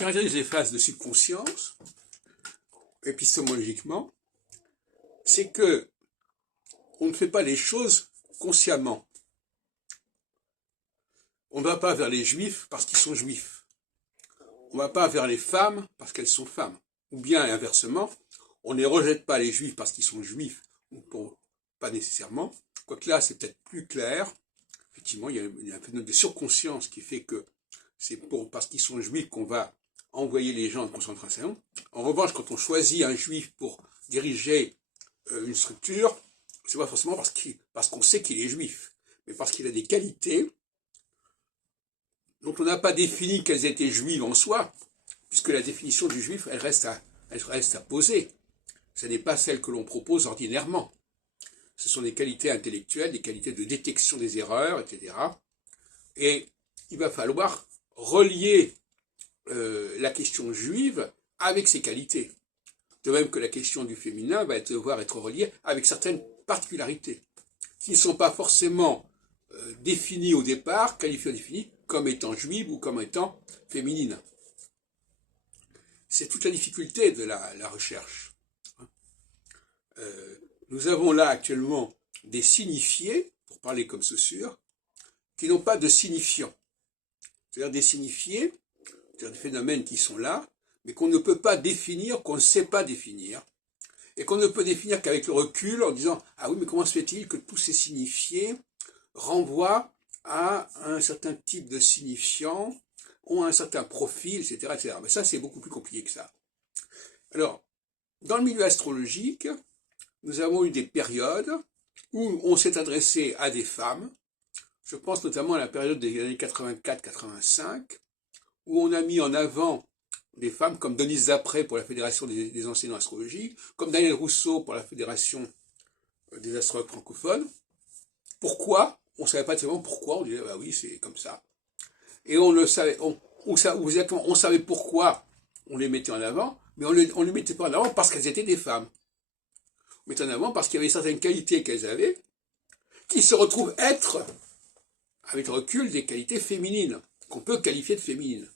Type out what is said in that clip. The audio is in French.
caractérise les phases de subconscience, épistémologiquement, c'est que on ne fait pas les choses consciemment. On ne va pas vers les juifs parce qu'ils sont juifs. On ne va pas vers les femmes parce qu'elles sont femmes. Ou bien inversement, on ne rejette pas les juifs parce qu'ils sont juifs, ou pas nécessairement. Quoique là, c'est peut-être plus clair. Effectivement, il y a un phénomène de surconscience qui fait que c'est parce qu'ils sont juifs qu'on va envoyer les gens en concentration. En revanche, quand on choisit un juif pour diriger une structure, c'est pas forcément parce qu'on sait qu'il est juif, mais parce qu'il a des qualités dont on n'a pas défini qu'elles étaient juives en soi, puisque la définition du juif, elle reste à poser. Ce n'est pas celle que l'on propose ordinairement. Ce sont des qualités intellectuelles, des qualités de détection des erreurs, etc. Et il va falloir relier la question juive avec ses qualités. De même que la question du féminin va devoir être reliée avec certaines particularités, qui ne sont pas forcément définies au départ, qualifiées ou définies, comme étant juives ou comme étant féminines. C'est toute la difficulté de la recherche. Nous avons là actuellement des signifiés, pour parler comme Saussure, qui n'ont pas de signifiant. C'est-à-dire des signifiés, c'est-à-dire des phénomènes qui sont là, mais qu'on ne peut pas définir, qu'on ne sait pas définir, et qu'on ne peut définir qu'avec le recul en disant « Ah oui, mais comment se fait-il que tous ces signifiés renvoient à un certain type de signifiant, ont un certain profil, etc. etc. » Mais ça, c'est beaucoup plus compliqué que ça. Alors, dans le milieu astrologique, nous avons eu des périodes où on s'est adressé à des femmes. Je pense notamment à la période des années 84-85, où on a mis en avant des femmes comme Denise Zapré pour la Fédération des enseignants d'astrologie, comme Daniel Rousseau pour la Fédération des astrologues francophones. Pourquoi? On ne savait pas tellement pourquoi, on disait bah oui, c'est comme ça. Et on le savait, on savait pourquoi on les mettait en avant, mais on ne les mettait pas en avant parce qu'elles étaient des femmes. On mettait en avant parce qu'il y avait certaines qualités qu'elles avaient, qui se retrouvent être, avec le recul, des qualités féminines, qu'on peut qualifier de féminines.